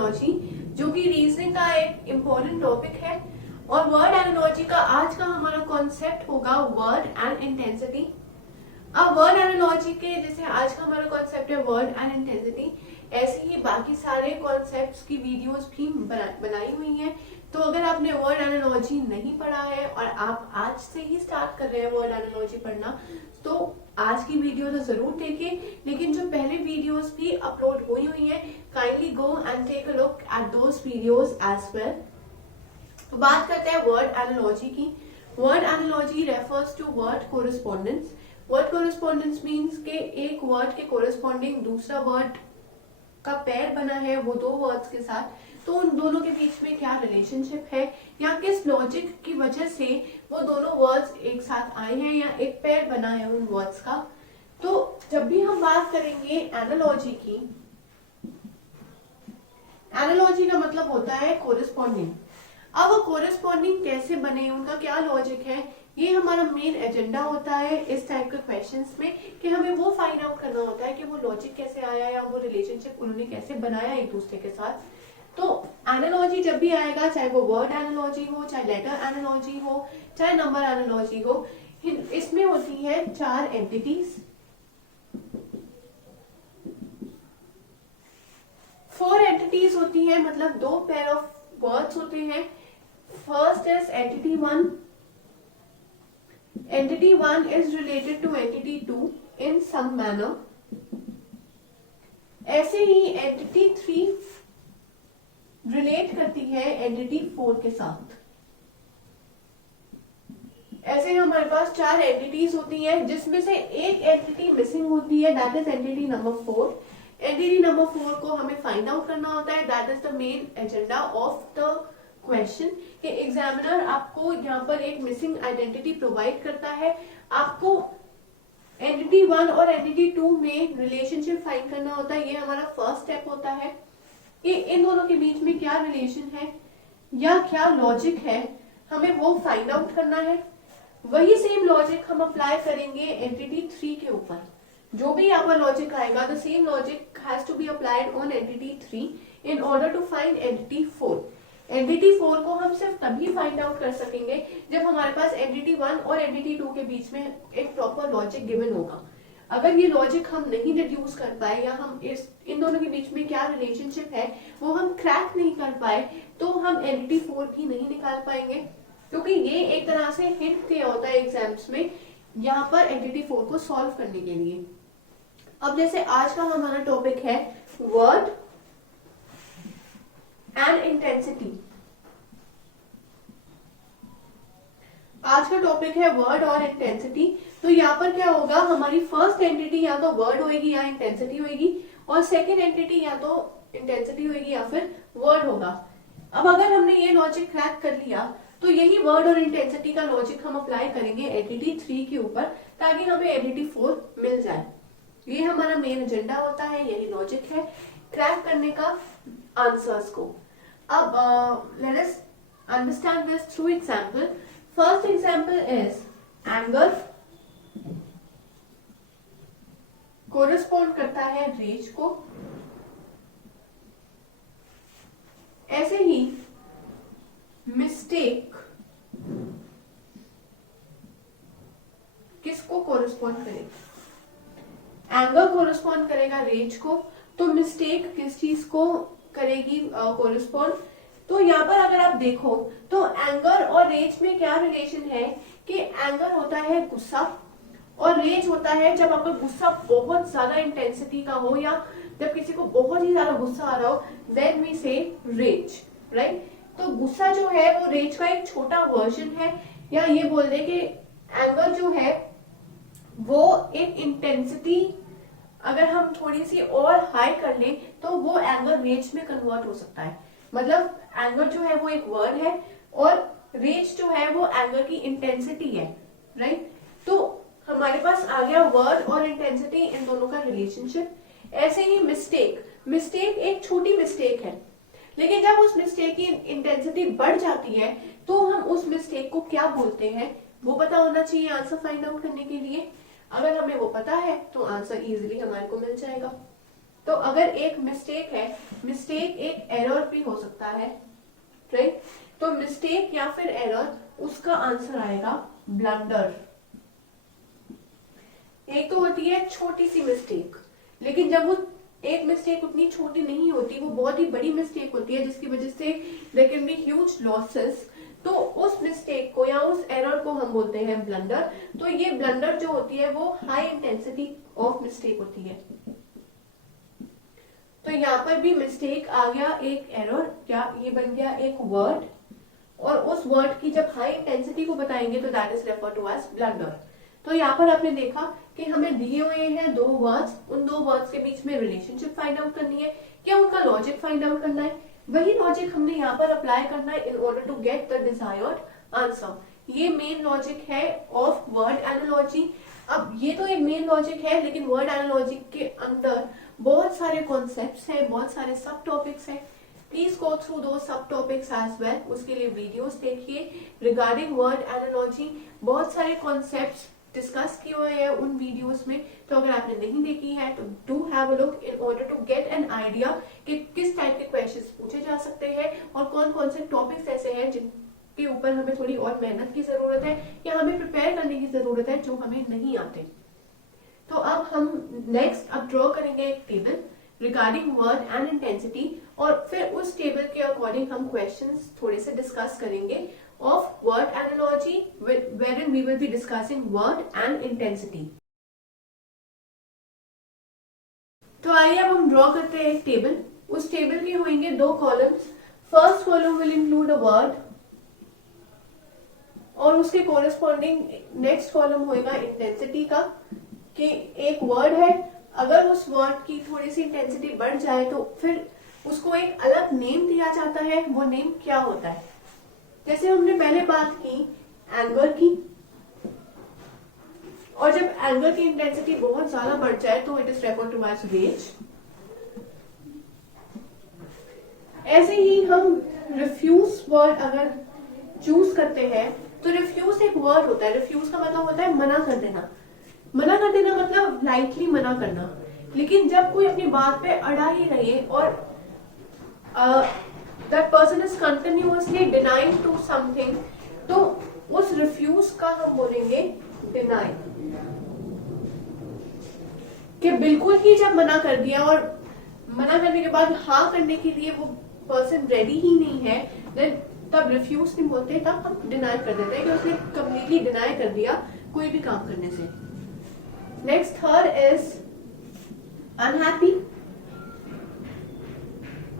Analogy, जो कि reasoning का एक इम्पोर्टेंट टॉपिक है। और वर्ड एनालॉजी का आज का हमारा कॉन्सेप्ट होगा वर्ड एंड इंटेंसिटी। अब वर्ड एनालॉजी के जैसे आज का हमारा कॉन्सेप्ट है वर्ड एंड इंटेंसिटी, ऐसे ही बाकी सारे कॉन्सेप्ट्स की वीडियोस भी बनाई हुई हैं। तो अगर आपने वर्ड एनालॉजी नहीं पढ़ा है और आप आज से ही स्टार्ट कर रहे हैं वर्ड एनालॉजी पढ़ना, तो आज की वीडियो तो जरूर देखें, लेकिन जो पहले वीडियोस भी अपलोड हुई हैं, kindly go and take a look at those videos as well. तो बात करते हैं वर्ड एनालॉजी की। Word analogy refers to word correspondence. Word correspondence means के एक वर्ड के कोरिस्पोंडिंग दूसरा वर्ड का पेयर बना है वो दो वर्ड्स के साथ, तो उन दोनों के बीच में क्या रिलेशनशिप है या किस लॉजिक की वजह से वो दोनों वर्ड्स एक साथ आए हैं या एक पेयर बना है उन वर्ड्स का। तो जब भी हम बात करेंगे एनालॉजी की, एनालॉजी का मतलब होता है कोरिस्पोंडिंग। अब वो कोरिस्पोंडिंग कैसे बने, उनका क्या लॉजिक है, ये हमारा मेन एजेंडा होता है इस टाइप के क्वेश्चंस में, कि हमें वो फाइंड आउट करना होता है कि वो लॉजिक कैसे आया या वो रिलेशनशिप उन्होंने कैसे बनाया एक दूसरे के साथ। तो एनालॉजी जब भी आएगा, चाहे वो वर्ड एनालॉजी हो, चाहे लेटर एनालॉजी हो, चाहे नंबर एनालॉजी हो, इसमें होती है 4 एंटिटीज, 4 एंटिटीज होती है, मतलब 2 पेयर ऑफ वर्ड्स होते हैं। First is entity 1। Entity 1 is related to Entity 2 in some manner. ऐसे ही Entity 3 रिलेट करती है Entity 4 के साथ। ऐसे हमारे पास 4 एंटिटीज होती हैं, जिसमें से एक एंटिटी मिसिंग होती है, that is entity number 4। Entity number 4 को हमें फाइंड आउट करना होता है, that is the main agenda of the question. कि एग्जामिनर आपको यहाँ पर एक मिसिंग आइडेंटिटी प्रोवाइड करता है, आपको एंटिटी 1 और एंटिटी 2 में रिलेशनशिप फाइंड करना होता है। ये हमारा फर्स्ट स्टेप होता है कि इन दोनों के बीच में क्या रिलेशन है या क्या लॉजिक है, हमें वो फाइंड आउट करना है। वही सेम लॉजिक हम अप्लाई करेंगे एंटिटी 3 के ऊपर। जो भी यहाँ पर लॉजिक आएगा, the same logic has to be applied on entity 3 in order to find entity 4। Entity 4 को हम सिर्फ तभी फाइंड आउट कर सकेंगे जब हमारे पास एंटिटी 1 और एंटिटी 2 के बीच में एक प्रॉपर लॉजिक गिवन होगा। अगर ये लॉजिक हम नहीं डिड्यूस कर पाए या हम इन दोनों के बीच में क्या रिलेशनशिप है वो हम क्रैक नहीं कर पाए, तो हम एंटिटी 4 भी नहीं निकाल पाएंगे, क्योंकि ये एक तरह से हिंट दिया होता है एग्जाम्स में यहाँ पर एंटिटी 4 को सॉल्व करने के लिए। अब जैसे आज का हमारा टॉपिक है वर्ड एंड इंटेंसिटी। आज का टॉपिक है वर्ड और इंटेंसिटी। तो यहाँ पर क्या होगा, हमारी फर्स्ट एंटिटी या तो वर्ड होगी या इंटेंसिटी होगी, और सेकेंड एंटिटी या तो इंटेंसिटी होगी या फिर वर्ड होगा। अब अगर हमने ये लॉजिक क्रैक कर लिया, तो यही वर्ड और इंटेंसिटी का लॉजिक हम अप्लाई करेंगे एंटिटी 3 के ऊपर, ताकि हमें एंटिटी 4 मिल जाए। ये हमारा मेन एजेंडा होता है, यही लॉजिक है क्रैक करने का आंसर्स को। अब let us understand this through example. First example is anger correspond करता है रेज को। ऐसे ही मिस्टेक किसको कोरिस्पोंड करेगा? एंगर कोरिस्पोंड करेगा रेज को, तो मिस्टेक किस चीज को करेगी कोरिस्पोंड? तो यहाँ पर अगर आप देखो तो एंगर और रेज में क्या रिलेशन है कि एंगर होता है गुस्सा और रेज होता है जब आपका गुस्सा बहुत ज्यादा इंटेंसिटी का हो या जब किसी को बहुत ही ज्यादा गुस्सा आ रहा हो, देन वी से रेज, राइट। तो गुस्सा जो है वो रेज का एक छोटा वर्जन है, या ये बोल दे कि एंगर जो है वो एक इंटेंसिटी अगर हम थोड़ी सी और हाई कर लें तो वो एंगर रेज में कन्वर्ट हो सकता है। मतलब एंगर जो है वो एक वर्ड है और रेज जो है वो एंगर की इंटेंसिटी है, राइट। तो हमारे पास आ गया वर्ड और इंटेंसिटी, इन दोनों का रिलेशनशिप। ऐसे ही मिस्टेक एक छोटी मिस्टेक है, लेकिन जब उस मिस्टेक की इंटेंसिटी बढ़ जाती है तो हम उस मिस्टेक को क्या बोलते हैं वो पता होना चाहिए आंसर फाइंड आउट करने के लिए। अगर हमें वो पता है तो आंसर इजीली हमारे को मिल जाएगा। तो अगर एक मिस्टेक है, मिस्टेक एक एरर भी हो सकता है, राइट? तो मिस्टेक या फिर एरर, उसका आंसर आएगा ब्लंडर। एक तो होती है छोटी सी मिस्टेक, लेकिन जब वो एक मिस्टेक उतनी छोटी नहीं होती, वो बहुत ही बड़ी मिस्टेक होती है जिसकी वजह से there can be huge losses, तो उस मिस्टेक को या उस एरर को हम बोलते हैं ब्लंडर। तो ये ब्लंडर जो होती है वो हाई इंटेंसिटी ऑफ मिस्टेक होती है। तो यहाँ पर भी मिस्टेक आ गया एक एरर, या ये बन गया एक वर्ड, और उस वर्ड की जब हाई इंटेंसिटी को बताएंगे तो that is refer to as blunder. तो यहाँ पर आपने देखा कि हमें दिए हुए हैं दो वर्ड्स, उन दो वर्ड्स के बीच में रिलेशनशिप फाइंड आउट करनी है, क्या उनका लॉजिक फाइंड आउट करना है, वही लॉजिक हमने यहाँ पर अप्लाई करना है in order to get the desired answer. ये मेन लॉजिक है ऑफ वर्ड एनालॉजी। अब ये तो एक मेन लॉजिक है, लेकिन वर्ड एनालॉजी के अंदर बहुत सारे कॉन्सेप्ट्स हैं, बहुत सारे सब टॉपिक्स हैं। प्लीज गो थ्रू दो सब टॉपिक्स एज वेल, उसके लिए वीडियोस देखिए रिगार्डिंग वर्ड एनालॉजी। बहुत सारे कॉन्सेप्ट्स डिस्कस किए हुए हैं उन वीडियोस में, तो अगर आपने नहीं देखी है तो do have a look in order to get an idea कि किस टाइप के क्वेश्चंस पूछे जा सकते हैं और कौन कौन से टॉपिक्स ऐसे हैं जिनके ऊपर हमें थोड़ी और मेहनत की जरूरत है या हमें प्रिपेयर करने की जरूरत है जो हमें नहीं आते। तो अब हम नेक्स्ट अब ड्रॉ करेंगे एक table regarding word and intensity, और फिर उस टेबल के अकॉर्डिंग हम क्वेश्चंस थोड़े से डिस्कस करेंगे of word analogy, wherein we will be discussing word and intensity. तो आइए अब हम ड्रॉ करते हैं एक टेबल। उस टेबल के होंगे दो columns. First column will include a word और उसके कोरेस्पॉन्डिंग नेक्स्ट कॉलम होगा इंटेंसिटी का, कि एक वर्ड है, अगर उस वर्ड की थोड़ी सी इंटेंसिटी बढ़ जाए तो फिर उसको एक अलग नेम दिया जाता है। वो नेम क्या होता है? जैसे हमने पहले बात की एंगर की, और जब एंगर की इंटेंसिटी बहुत ज्यादा बढ़ जाए तो it is refer to as rage. ऐसे ही हम रिफ्यूज वर्ड अगर चूज करते हैं तो रिफ्यूज एक वर्ड होता है। रिफ्यूज का मतलब होता है मना कर देना। मना कर देना मतलब लाइटली मना करना, लेकिन जब कोई अपनी बात पे अड़ा ही रहे और that person is continuously denying to something, तो उस रिफ्यूज का हम बोलेंगे डिनाई। कि बिल्कुल ही जब मना कर दिया और मना करने के बाद हाँ करने के लिए वो पर्सन रेडी ही नहीं है, देन तब रिफ्यूज नहीं बोलते, तब हम डिनाई कर देते हैं कि उसने कम्प्लीटली डिनाई कर दिया कोई भी काम करने से। Next third is unhappy.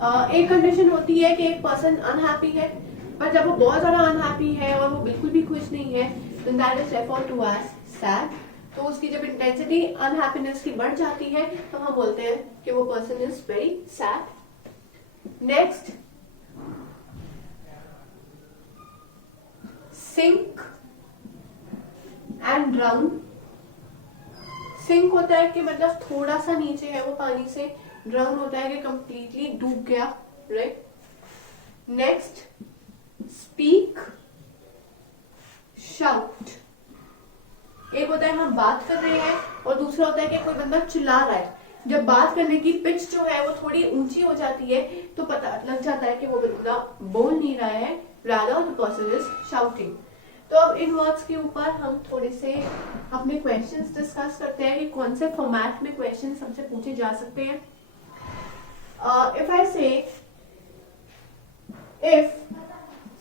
एक कंडीशन होती है कि एक पर्सन अनहैप्पी है, पर जब वो बहुत ज्यादा अनहैप्पी है और वो बिल्कुल भी खुश नहीं है, then that is referred to as sad। तो उसकी जब इंटेंसिटी अनहैप्पीनेस की बढ़ जाती है तो हम बोलते हैं कि वो person is very sad. Next sink and drown. Sink होता है कि मतलब थोड़ा सा नीचे है वो पानी से, ड्राउन होता है कि कंप्लीटली डूब गया, राइट? Next speak, shout. एक होता है हम बात कर रहे हैं और दूसरा होता है कि कोई बंदा चिल्ला रहा है। जब बात करने की पिच जो है वो थोड़ी ऊंची हो जाती है तो पता लग जाता है कि वो बंदा बोल नहीं रहा है, rather the person is shouting। तो अब इन वर्ड्स के ऊपर हम थोड़े से अपने क्वेश्चंस डिस्कस करते हैं कि कौन से फॉर्मेट में क्वेश्चंस हमसे पूछे जा सकते हैं। If I say, if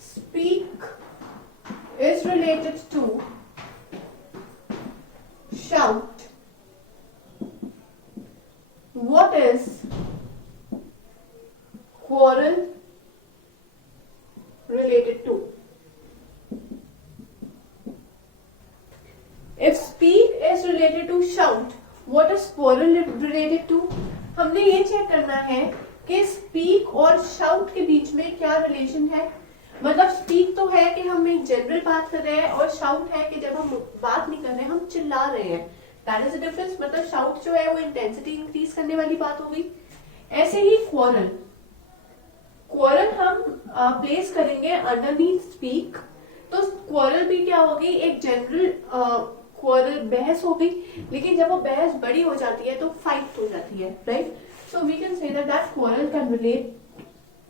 speak is related to shout, what is quarrel related to? If speak is related to shout, what is quarrel related to? हमने ये चेक करना है कि स्पीक और शाउट के बीच में क्या रिलेशन है। मतलब स्पीक तो है कि हम एक जनरल बात कर रहे हैं और शाउट है कि जब हम बात नहीं कर रहे हैं, हम चिल्ला रहे हैं। That is the difference. मतलब शाउट जो है वो इंटेंसिटी इंक्रीज करने वाली बात होगी। ऐसे ही क्वारल, क्वारल हम प्लेस करेंगे अंडरनीथ स्पीक। तो क्वारल भी क्या होगी, एक जनरल क्वारल बहस होगी, लेकिन जब वो बहस बड़ी हो जाती है तो फाइट हो जाती है, right? So we can say that quarrel can relate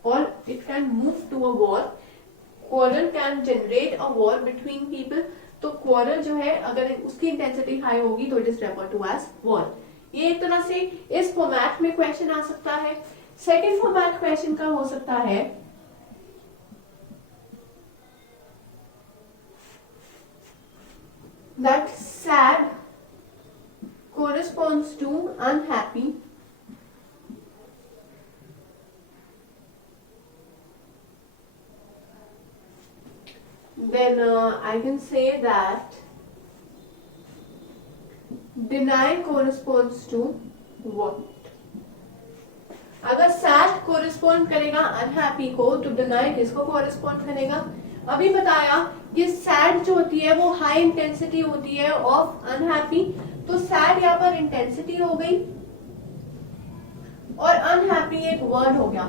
or it can move to a war. Quarrel can generate a war between people. तो quarrel जो है अगर उसकी इंटेंसिटी हाई होगी तो it is refer to as war. ये एक तरह से इस फॉर्मेट में क्वेश्चन आ सकता है. सेकेंड फॉर्मेट क्वेश्चन का हो सकता है that sad corresponds to unhappy. Then I can say that deny corresponds to what? अगर sad correspond करेगा unhappy को तो deny किसको correspond करेगा? अभी बताया कि sad जो होती है वो high intensity होती है of unhappy. तो sad यहाँ पर intensity हो गई और unhappy एक word हो गया.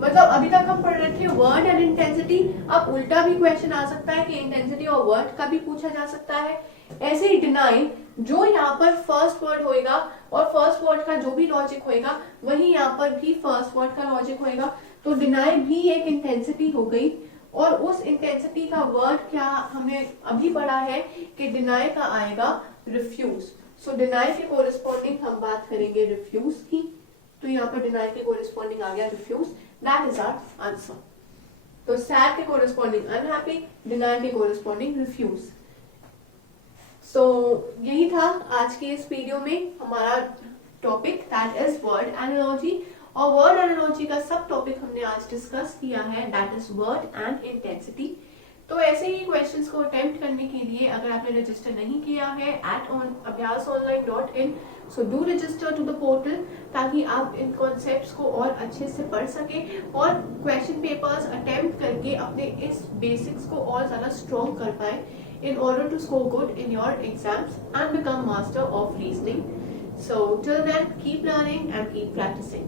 मतलब अभी तक हम पढ़ रहे थे वर्ड एंड इंटेंसिटी. अब उल्टा भी क्वेश्चन आ सकता है कि इंटेंसिटी और वर्ड का भी पूछा जा सकता है. ऐसे ही डिनाई जो यहाँ पर फर्स्ट वर्ड होएगा और फर्स्ट वर्ड का जो भी लॉजिक होएगा वही यहाँ पर भी फर्स्ट वर्ड का लॉजिक होएगा. तो डिनाई भी एक इंटेंसिटी हो गई और उस इंटेंसिटी का वर्ड क्या हमने अभी पढ़ा है कि डिनाई का आएगा रिफ्यूज. सो डिनाई के कोरिस्पॉन्डिंग हम बात करेंगे रिफ्यूज की. तो यहाँ पर डिनाई के कोरिस्पॉन्डिंग आ गया refuse. That is our answer. तो सैड के कोरिस्पॉन्डिंग अनहैप्पी, डिनाई के कोरिस्पॉन्डिंग रिफ्यूज. सो यही था आज के इस वीडियो में हमारा topic that is word analogy. और वर्ड एनालॉजी का सब टॉपिक हमने आज डिस्कस किया है that is word and intensity. तो ऐसे ही क्वेश्चंस को अटेम्प्ट करने के लिए अगर आपने रजिस्टर नहीं किया है @abhyasonline.in so do register to the portal ताकि आप इन कॉन्सेप्ट्स को और अच्छे से पढ़ सके और क्वेश्चन पेपर्स अटेम्प्ट करके अपने इस बेसिक्स को और ज्यादा स्ट्रॉन्ग कर पाए in order to score good in your exams and become master of reasoning. So till then, keep learning and keep practicing.